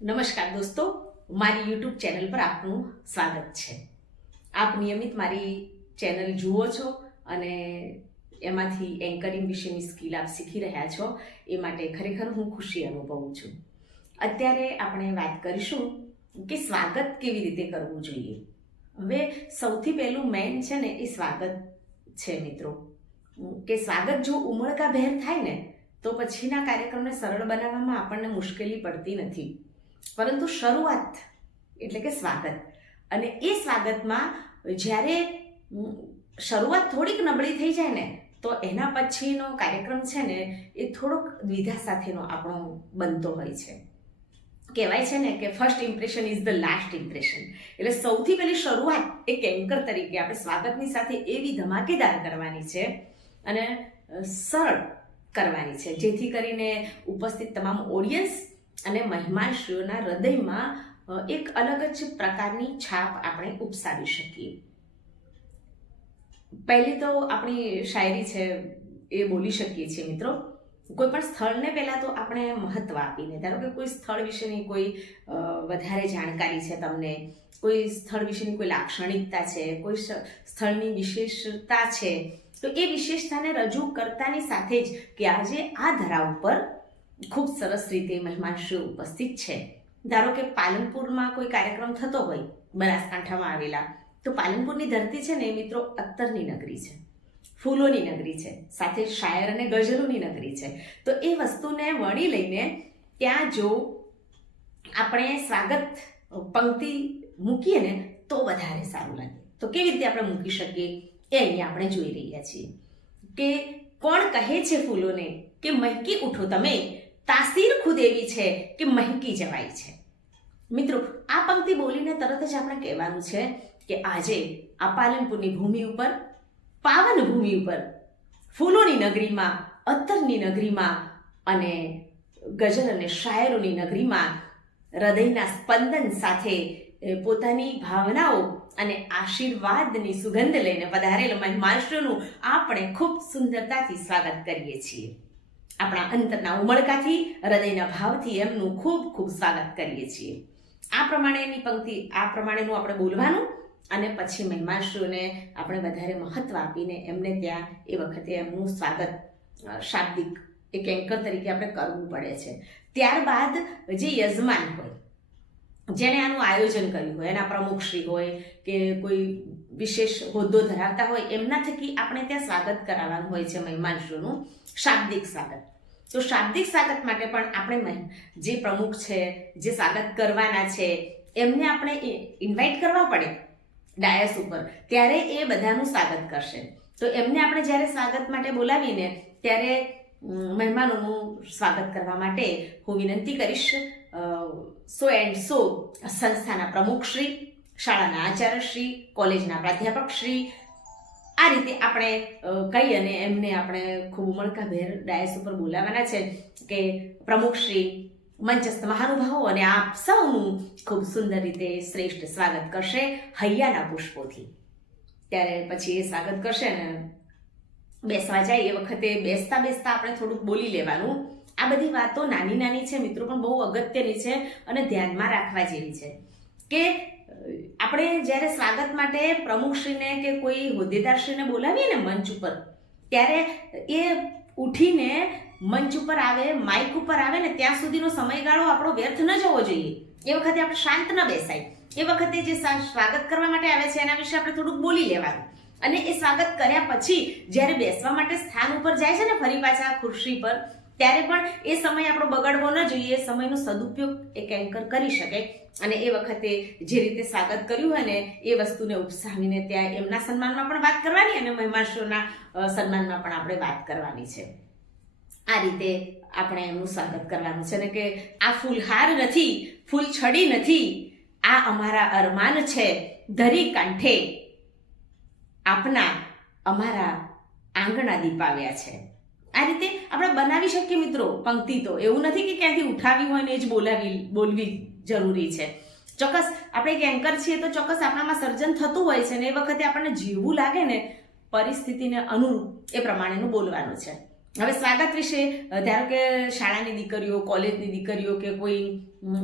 નમસ્કાર દોસ્તો, મારી યુટ્યુબ ચેનલ પર આપનું સ્વાગત છે. આપ નિયમિત મારી ચેનલ જુઓ છો અને એમાંથી એન્કરિંગ વિશેની સ્કિલ આપ શીખી રહ્યા છો, એ માટે ખરેખર હું ખુશી અનુભવું છું. અત્યારે આપણે વાત કરીશું કે સ્વાગત કેવી રીતે કરવું જોઈએ. હવે સૌથી પહેલું મેઇન છે ને એ સ્વાગત છે મિત્રો, કે સ્વાગત જો ઉમળકાભેર થાય ને તો પછીના કાર્યક્રમને સરળ બનાવવામાં આપણને મુશ્કેલી પડતી નથી, પરંતુ શરૂઆત એટલે કે સ્વાગત, અને એ સ્વાગતમાં જ્યારે શરૂઆત થોડીક નબળી થઈ જાય ને તો એના પછીનો કાર્યક્રમ છે ને એ થોડોક દ્વિધા સાથેનો આપણો બનતો હોય છે. કહેવાય છે ને કે first impression is the last impression. એટલે સૌથી પહેલી શરૂઆત એક એન્કર તરીકે આપણે સ્વાગતની સાથે એવી ધમાકેદાર કરવાની છે અને સરળ કરવાની છે, જેથી કરીને ઉપસ્થિત તમામ ઓડિયન્સ અને મહેમાનશ્રીઓના હૃદયમાં એક અલગ જ પ્રકારની છાપ આપણે ઉપસાવી શકીએ. પહેલી તો આપણી શાયરી છે એ બોલી શકીએ છીએ મિત્રો. કોઈ પણ સ્થળને પહેલાં તો આપણે મહત્ત્વ આપીને, ધારો કે કોઈ સ્થળ વિશેની કોઈ વધારે જાણકારી છે તમને, કોઈ સ્થળ વિશેની કોઈ લાક્ષણિકતા છે, કોઈ સ્થળની વિશેષતા છે, તો એ વિશેષતાને રજૂ કરતાની સાથે જ કે આજે આ ધરા ઉપર ખૂબ સરસ રીતે મહેમાનશ્રીઓ ઉપસ્થિત છે. ધારો કે પાલનપુરમાં કોઈ કાર્યક્રમ થતો હોય, બનાસકાંઠામાં આવેલા, તો પાલનપુરની ધરતી છે ને એ મિત્રો અત્તરની નગરી છે, ફૂલોની નગરી છે, સાથે શાયર અને ગઝલોની નગરી છે. તો એ વસ્તુને વણી લઈને ત્યાં જો આપણે સ્વાગત પંક્તિ મૂકીએ ને તો વધારે સારું લાગે. તો કેવી રીતે આપણે મૂકી શકીએ એ અહીંયા આપણે જોઈ રહ્યા છીએ કે કોણ કહે છે ફૂલોને કે મહેકી ઉઠો તમે, તાસીર ખુદ એવી છે કે મહેકી જવાય છે. મિત્રો, આ પંક્તિ બોલીને તરત જ આપણે કહેવાનું છે કે આજે આ પાલનપુરની ભૂમિ ઉપર, પાવન ભૂમિ ઉપર, ફૂલોની નગરીમાં, અત્તરની નગરીમાં અને ગઝલ અને શાયરોની નગરીમાં હૃદયના સ્પંદન સાથે પોતાની ભાવનાઓ અને આશીર્વાદની સુગંધ લઈને પધારેલ મહેમાનશ્રીઓનું આપણે ખૂબ સુંદરતાથી સ્વાગત કરીએ છીએ. આપણા અંતરના ઉમળકાથી, હૃદયના ભાવથી એમનું ખૂબ ખૂબ સ્વાગત કરીએ છીએ. આ પ્રમાણેની પંક્તિ, આ પ્રમાણેનું આપણે બોલવાનું અને પછી મહેમાનશ્રીઓને આપણે વધારે મહત્વ આપીને એમને ત્યાં એ વખતે એમનું સ્વાગત શાબ્દિક એક એન્કર તરીકે આપણે કરવું પડે છે. ત્યારબાદ જે યજમાન હોય, જેણે આનું આયોજન કર્યું હોય, એના પ્રમુખશ્રી હોય કે કોઈ વિશેષ હોદ્દો ધરાવતા હોય, એમના થકી આપણે ત્યાં સ્વાગત કરાવવાનું હોય છે મહેમાનશ્રીઓનું શાબ્દિક સ્વાગત. તો શાબ્દિક સ્વાગત માટે પણ આપણે જે પ્રમુખ છે, જે સ્વાગત કરવાના છે, એમને આપણે ઇન્વાઇટ કરવા પડે ડાયસ ઉપર, ત્યારે એ બધાનું સ્વાગત કરશે. તો એમને આપણે જ્યારે સ્વાગત માટે બોલાવીને ત્યારે મહેમાનોનું સ્વાગત કરવા માટે હું વિનંતી કરીશ સો એન્ડ સો સંસ્થાના પ્રમુખશ્રી, શાળાના આચાર્યશ્રી, કોલેજના પ્રાધ્યાપકશ્રી, આ રીતે આપણે કહી અને એમને આપણે ખૂબ ઉમળકાભેર ડાયસ ઉપર બોલાવવાના છે કે પ્રમુખશ્રી મંચસ્થ મહાનુભાવો અને આપ સૌનું ખૂબ સુંદર રીતે શ્રેષ્ઠ સ્વાગત કરશે હૈયાના પુષ્પોથી. ત્યારે પછી એ સ્વાગત કરશે ને બેસવા જાય એ વખતે બેસતા બેસતા આપણે થોડુંક બોલી લેવાનું. આ બધી વાતો નાની નાની છે મિત્રો, પણ બહુ અગત્યની છે અને ધ્યાનમાં રાખવા જેવી છે કે આપણે જ્યારે સ્વાગત માટે પ્રમુખશ્રીને કે કોઈ હોદ્દેદારશ્રીને બોલાવીએ ને મંચ ઉપર, ત્યારે એ ઉઠીને મંચ ઉપર આવે, માઇક ઉપર આવે ને ત્યાં સુધીનો સમયગાળો આપણો વ્યર્થ ન જવો જોઈએ. એ વખતે આપણે શાંત ન બેસાય. એ વખતે જે સ્વાગત કરવા માટે આવે છે એના વિશે આપણે થોડુંક બોલી લેવાનું. અને એ સ્વાગત કર્યા પછી જ્યારે બેસવા માટે સ્થાન ઉપર જાય છે ને ફરી પાછા ખુરશી પર, ત્યારે પણ એ સમય આપણો બગડવો ન જોઈએ. એ સમયનો સદુપયોગ એક એન્કર કરી શકે અને એ વખતે જે રીતે સ્વાગત કર્યું હોય ને એ વસ્તુને ઉપસાવીને ત્યાં એમના સન્માનમાં પણ વાત કરવાની અને મહેમાનશ્રીઓના સન્માનમાં પણ આપણે વાત કરવાની છે. આ રીતે આપણે એમનું સ્વાગત કરવાનું છે ને કે આ ફૂલહાર નથી, ફૂલ છડી નથી, આ અમારા અરમાન છે ધરી કાંઠે, આપના અમારા આંગણા દીપાવ્યા છે. આ રીતે આપણે બનાવી શકીએ મિત્રો પંક્તિ. તો એવું નથી કે ક્યાંથી ઉઠાવી હોય ને એ જ બોલવી જરૂરી છે. ચોક્કસ આપણે એક એન્કર છીએ તો ચોક્કસ આપણામાં સર્જન થતું હોય છે ને એ વખતે આપણને જેવું લાગે ને પરિસ્થિતિને અનુરૂપ એ પ્રમાણેનું બોલવાનું છે. હવે સ્વાગત વિશે ધારો કે શાળાની દીકરીઓ, કોલેજની દીકરીઓ કે કોઈ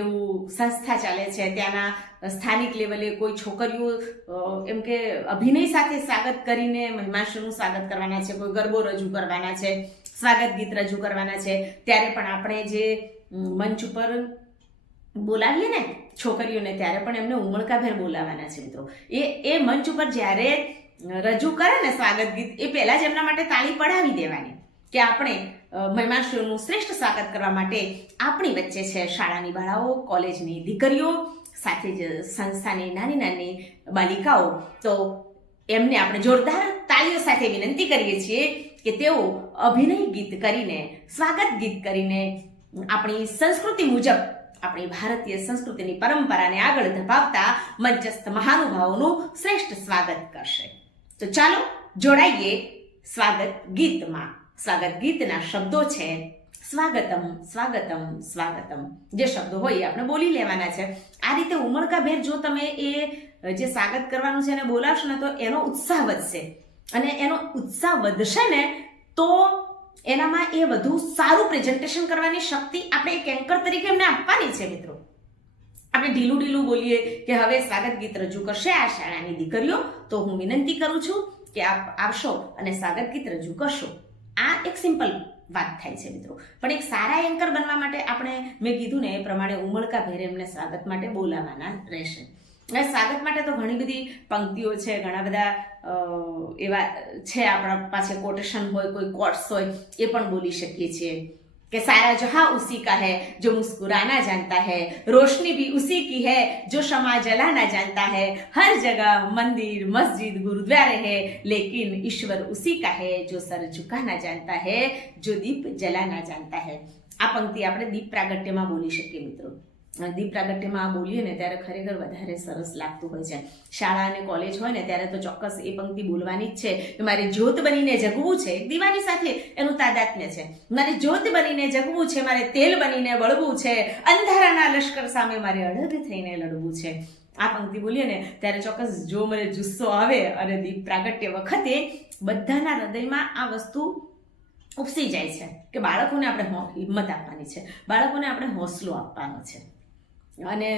એવું સંસ્થા ચાલે છે, ત્યાંના સ્થાનિક લેવલે કોઈ છોકરીઓ એમ કે અભિનય સાથે સ્વાગત કરીને મહેમાનોનું સ્વાગત કરવાના છે, કોઈ ગરબો રજૂ કરવાના છે, સ્વાગત ગીત રજૂ કરવાના છે, ત્યારે પણ આપણે જે મંચ ઉપર બોલાવીએ ને છોકરીઓને, ત્યારે પણ એમને ઉમળકાભેર બોલાવવાના છે મિત્રો. એ મંચ ઉપર જ્યારે રજૂ કરે ને સ્વાગત ગીત, એ પહેલા જ એમના માટે તાળી પડાવી દેવાની કે આપણે મહેમાનોનું શ્રેષ્ઠ સ્વાગત કરવા માટે આપણી વચ્ચે છે શાળાની બાળાઓ, કોલેજની દીકરીઓ, સાથે જ સંસ્થાની નાની નાની બાલિકાઓ. તો એમને આપણે જોરદાર તાળીઓ સાથે વિનંતી કરીએ છીએ કે તેઓ અભિનય ગીત કરીને, સ્વાગત ગીત કરીને આપણી સંસ્કૃતિ મુજબ, આપણી ભારતીય સંસ્કૃતિની પરંપરાને આગળ ધપાવતા મંચસ્થ મહાનુભાવોનું શ્રેષ્ઠ સ્વાગત કરશે. તો ચાલો જોડાઈએ સ્વાગત ગીતમાં. સ્વાગત ગીતના શબ્દો છે સ્વાગતમ સ્વાગતમ સ્વાગતમ. જે શબ્દો હોય એ આપણે બોલી લેવાના છે. આ રીતે ઉમળકાભેર જો તમે એ જે સ્વાગત કરવાનું છે એને બોલાવશો ને, તો એનો ઉત્સાહ વધશે, અને એનો ઉત્સાહ વધશે ને તો એનામાં એ વધુ સારું પ્રેઝન્ટેશન કરવાની શક્તિ આપણે એક એન્કર તરીકે એમને આપવાની છે મિત્રો. આપણે ઢીલું ઢીલું બોલીએ કે હવે સ્વાગત ગીત રજૂ કરશે આ શાળાની દીકરીઓ, તો હું વિનંતી કરું છું કે આપ આવશો અને સ્વાગત ગીત રજૂ કરશો. આ એક સિમ્પલ વાત થાય છે મિત્રો. પણ એક સારા એન્કર બનવા માટે આપણે, મેં કીધું ને એ પ્રમાણે, ઉમળકાભેર એમને સ્વાગત માટે બોલાવવાના રહેશે. અને સ્વાગત માટે તો ઘણી બધી પંક્તિઓ છે, ઘણા બધા એવા છે આપણા પાસે, કોટેશન હોય, કોઈ કોટ્સ હોય, એ પણ બોલી શકીએ છીએ કે સારા જહાં ઉસી કા હૈ જો મુસ્कुराना जानता है, रोशनी भी उसी की है जो शमा जलाना जानता है, हर जगह मंदिर मस्जिद गुरुद्वारे है लेकिन ईश्वर उसी का है जो सर झुकाना जानता है, जो दीप जलाना जानता है. આ પંક્તિ આપણે દીપ પ્રાગટ્યમાં બોલી શકીએ મિત્રો. દીપ પ્રાગટ્યમાં બોલીએ ને ત્યારે ખરેખર વધારે સરસ લાગતું હોય છે. શાળા અને કોલેજ હોય ને ત્યારે તો ચોક્કસ એ પંક્તિ બોલવાની જ છે કે મારે જ્યોત બનીને જગવું છે. દીવાની સાથે એનું તાદાત્મ્ય છે. મારે જ્યોત બનીને જગવું છે, મારે તેલ બનીને બળવું છે, અંધારાના લશ્કર સામે મારે અડગ થઈને લડવું છે. આ પંક્તિ બોલીએ ને ત્યારે ચોક્કસ જો મને જુસ્સો આવે, અને દીપ પ્રાગટ્ય વખતે બધાના હૃદયમાં આ વસ્તુ ઉપસી જાય છે કે બાળકોને આપણે હિંમત આપવાની છે, બાળકોને આપણે હોંસલો આપવાનો છે. અને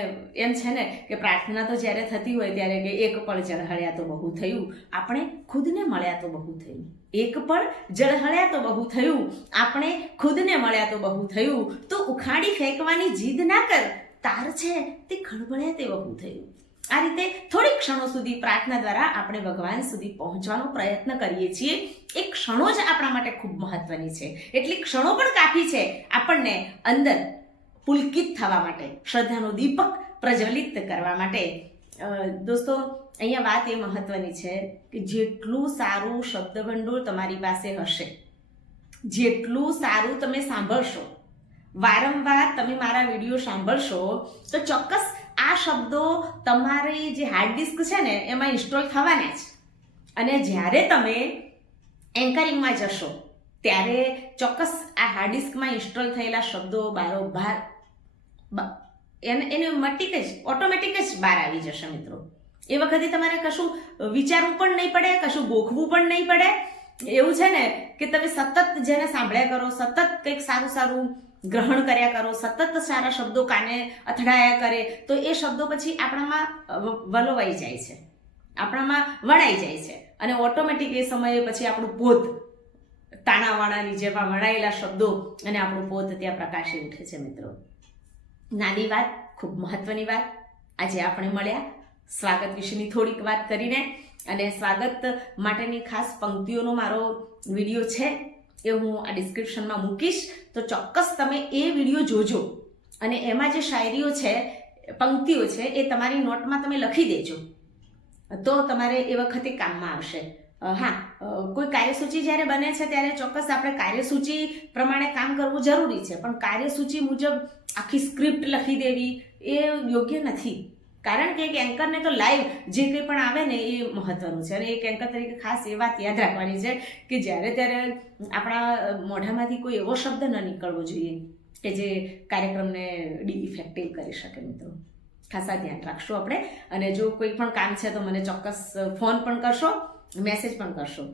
એમ છે ને કે પ્રાર્થના તો જ્યારે થતી હોય ત્યારે કે એક પળ ઝળહળ્યા તો બહુ થયું, આપણે ખુદને મળ્યા તો બહુ થયું. એક પળ ઝળહળ્યા તો બહુ થયું, આપણે ખુદને મળ્યા તો બહુ થયું, તો ઉખાડી ફેંકવાની જીદ ના કર, તાર છે તે ખળબળ્યા તે બહુ થયું. આ રીતે થોડીક ક્ષણો સુધી પ્રાર્થના દ્વારા આપણે ભગવાન સુધી પહોંચવાનો પ્રયત્ન કરીએ છીએ. એ ક્ષણો જ આપણા માટે ખૂબ મહત્વની છે. એટલી ક્ષણો પણ કાફી છે આપણને અંદર પુલકિત થવા માટે, શ્રદ્ધાનો દીપક પ્રજ્વલિત કરવા માટે. દોસ્તો, અહીંયા વાત એ મહત્વની છે કે જેટલું સારું શબ્દભંડોળ તમારી પાસે હશે, જેટલું સારું તમે સાંભળશો, વારંવાર તમે મારા વિડીયો સાંભળશો, તો ચોક્કસ આ શબ્દો તમારી જે હાર્ડ ડિસ્ક છે ને એમાં ઇન્સ્ટોલ થવાના જ. અને જ્યારે તમે એન્કરિંગમાં જશો ત્યારે ચોક્કસ આ હાર્ડ ડિસ્કમાં ઇન્સ્ટોલ થયેલા શબ્દો બારોબાર એને ઓટોમેટિક જ બહાર આવી જશે મિત્રો. એ વખતે તમારે કશું વિચારવું પણ નહીં પડે, કશું ગોખવું પણ નહીં પડે. એવું છે ને કે તમે સતત જેને સાંભળ્યા કરો, સતત કંઈક સારું સારું ગ્રહણ કર્યા કરો, સતત સારા શબ્દો કાને અથડાયા કરે, તો એ શબ્દો પછી આપણામાં વલોવાઈ જાય છે, આપણામાં વણાઈ જાય છે. અને ઓટોમેટિક એ સમયે પછી આપણું પોત તાણાવાણાની જેવા વણાયેલા શબ્દો અને આપણું પોત ત્યાં પ્રકાશી ઉઠે છે મિત્રો. નાની વાત, ખૂબ મહત્વની વાત. આજે આપણે મળ્યા સ્વાગત વિશેની થોડીક વાત કરીને, અને સ્વાગત માટેની ખાસ પંક્તિઓનો મારો વિડીયો છે, એ હું આ ડિસ્ક્રિપ્શનમાં મૂકીશ. તો ચોક્કસ તમે એ વિડીયો જોજો, અને એમાં જે શાયરીઓ છે, પંક્તિઓ છે, એ તમારી નોટમાં તમે લખી દેજો, તો તમારે એ વખતે કામમાં આવશે. હા, કોઈ કાર્યસૂચિ જ્યારે બને છે ત્યારે ચોક્કસ આપણે કાર્યસૂચિ પ્રમાણે કામ કરવું જરૂરી છે, પણ કાર્યસૂચિ મુજબ આખી સ્ક્રિપ્ટ લખી દેવી એ યોગ્ય નથી. કારણ કે એક એન્કરને તો લાઈવ જે કંઈ પણ આવે ને એ મહત્વનું છે. અને એક એન્કર તરીકે ખાસ એ વાત યાદ રાખવાની છે કે જ્યારે ત્યારે આપણા મોઢામાંથી કોઈ એવો શબ્દ ન નીકળવો જોઈએ કે જે કાર્યક્રમને ડિફેક્ટિવ કરી શકે મિત્રો. ખાસ આ ધ્યાન રાખશું આપણે. અને જો કોઈ પણ કામ છે તો મને ચોક્કસ ફોન પણ કરશો, મેસેજ પણ કરશો.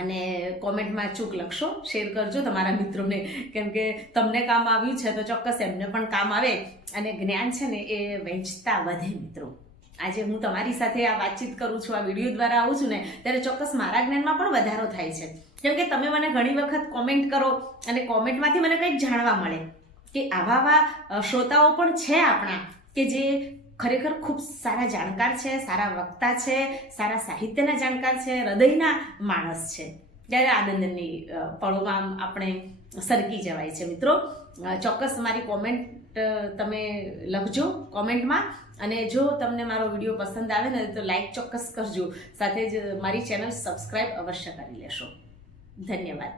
અને કોમેન્ટમાં ચૂક લખશો, શેર કરજો તમારા મિત્રોને, કેમ કે તમને કામ આવ્યું છે તો ચોક્કસ એમને પણ કામ આવે અને જ્ઞાન છે ને એ વહેંચતા વધે. મિત્રો આજે હું તમારી સાથે આ વાતચીત કરું છું, આ વિડીયો દ્વારા આવું છું ને, ત્યારે ચોક્કસ મારા જ્ઞાનમાં પણ વધારો થાય છે, કેમ કે તમે મને ઘણી વખત કોમેન્ટ કરો અને કોમેન્ટમાંથી મને કંઈક જાણવા મળે કે આવા શ્રોતાઓ પણ છે આપણા કે જે ખરેખર ખૂબ સારા જાણકાર છે, સારા વક્તા છે, સારા સાહિત્યના જાણકાર છે, હૃદયના માણસ છે, ત્યારે આનંદની પળોમાં આપણે સરકી જવાય છે. મિત્રો ચોક્કસ મારી કોમેન્ટ તમે લખજો કોમેન્ટમાં, અને જો તમને મારો વિડીયો પસંદ આવે ને તો લાઈક ચોક્કસ કરજો, સાથે જ મારી ચેનલ સબસ્ક્રાઈબ અવશ્ય કરી લેશો. ધન્યવાદ.